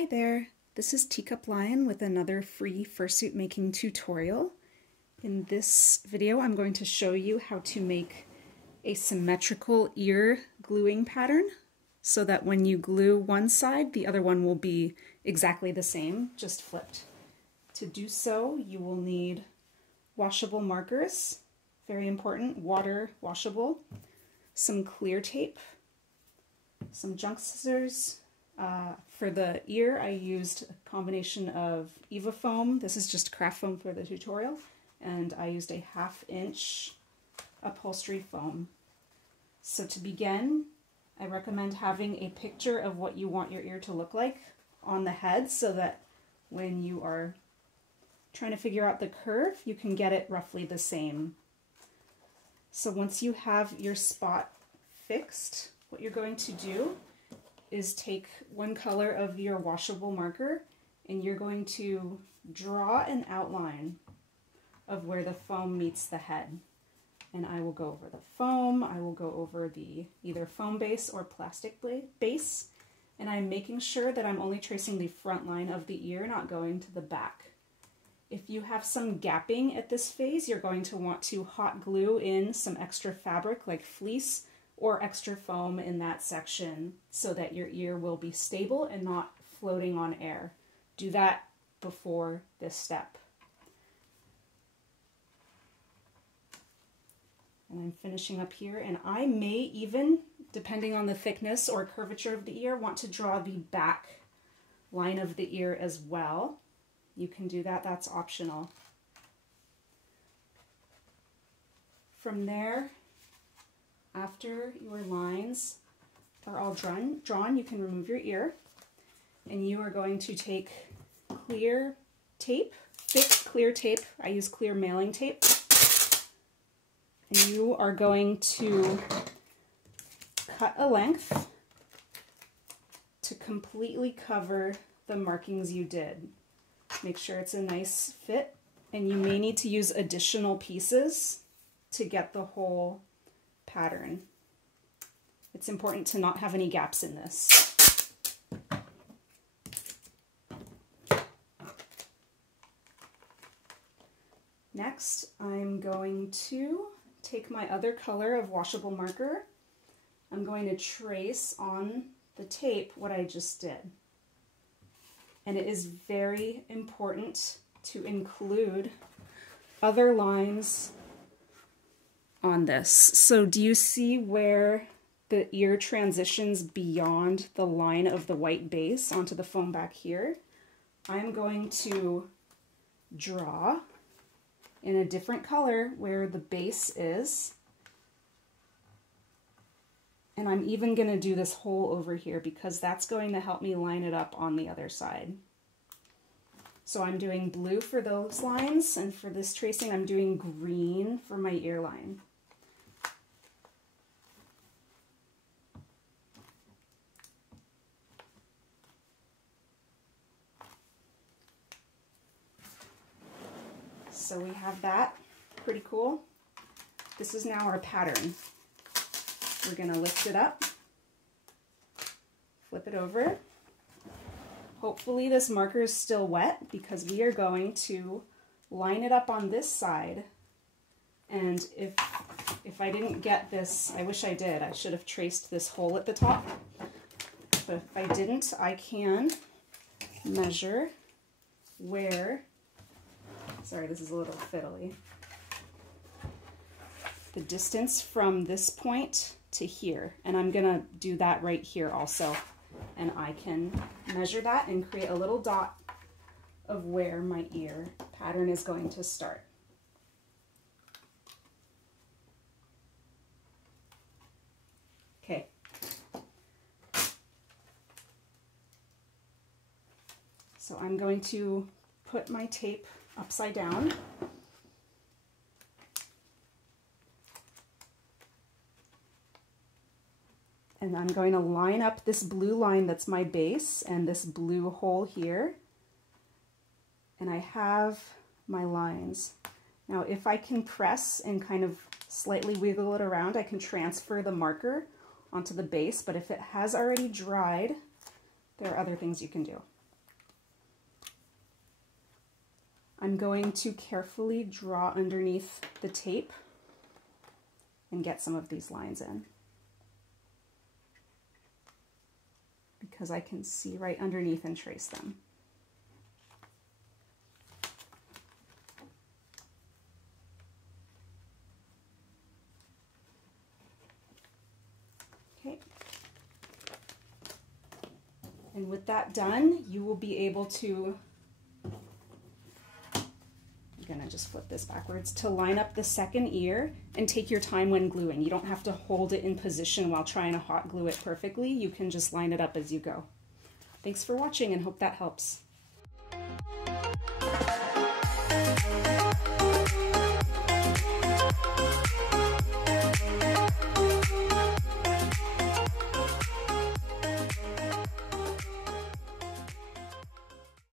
Hi there, this is TeacupLion with another free fursuit making tutorial. In this video I'm going to show you how to make a symmetrical ear gluing pattern so that when you glue one side, the other one will be exactly the same, just flipped. To do so, you will need washable markers, very important, water washable, some clear tape, some junk scissors. For the ear, I used a combination of Eva foam. This is just craft foam for the tutorial. And I used a 1/2 inch upholstery foam. So to begin, I recommend having a picture of what you want your ear to look like on the head so that when you are trying to figure out the curve, you can get it roughly the same. So once you have your spot fixed, what you're going to do is take one color of your washable marker and you're going to draw an outline of where the foam meets the head. And I will go over the foam, I will go over the either foam base or plastic base, and I'm making sure that I'm only tracing the front line of the ear, not going to the back. If you have some gapping at this phase, you're going to want to hot glue in some extra fabric like fleece or extra foam in that section so that your ear will be stable and not floating on air. Do that before this step. And I'm finishing up here, and I may even, depending on the thickness or curvature of the ear, want to draw the back line of the ear as well. You can do that, that's optional. From there, after your lines are all drawn, you can remove your ear, and you are going to take clear tape, thick clear tape. I use clear mailing tape. And you are going to cut a length to completely cover the markings you did. Make sure it's a nice fit, and you may need to use additional pieces to get the whole pattern. It's important to not have any gaps in this. Next, I'm going to take my other color of washable marker. I'm going to trace on the tape what I just did. And it is very important to include other lines on this. So do you see where the ear transitions beyond the line of the white base onto the foam back here? I'm going to draw in a different color where the base is. And I'm even going to do this hole over here because that's going to help me line it up on the other side. So I'm doing blue for those lines, and for this tracing I'm doing green for my ear line. So we have that, pretty cool. This is now our pattern. We're gonna lift it up, flip it over. Hopefully this marker is still wet because we are going to line it up on this side. And if I didn't get this, I wish I did. I should have traced this hole at the top. But if I didn't, I can measure where, sorry, this is a little fiddly, the distance from this point to here. And I'm gonna do that right here also. And I can measure that and create a little dot of where my ear pattern is going to start. Okay. So I'm going to put my tape upside down. And I'm going to line up this blue line that's my base and this blue hole here. And I have my lines. Now if I can press and kind of slightly wiggle it around, I can transfer the marker onto the base, but if it has already dried, there are other things you can do. I'm going to carefully draw underneath the tape and get some of these lines in, because I can see right underneath and trace them. Okay. And with that done, you will be able to, I'm gonna just flip this backwards, to line up the second ear and take your time when gluing. You don't have to hold it in position while trying to hot glue it perfectly. You can just line it up as you go. Thanks for watching and hope that helps.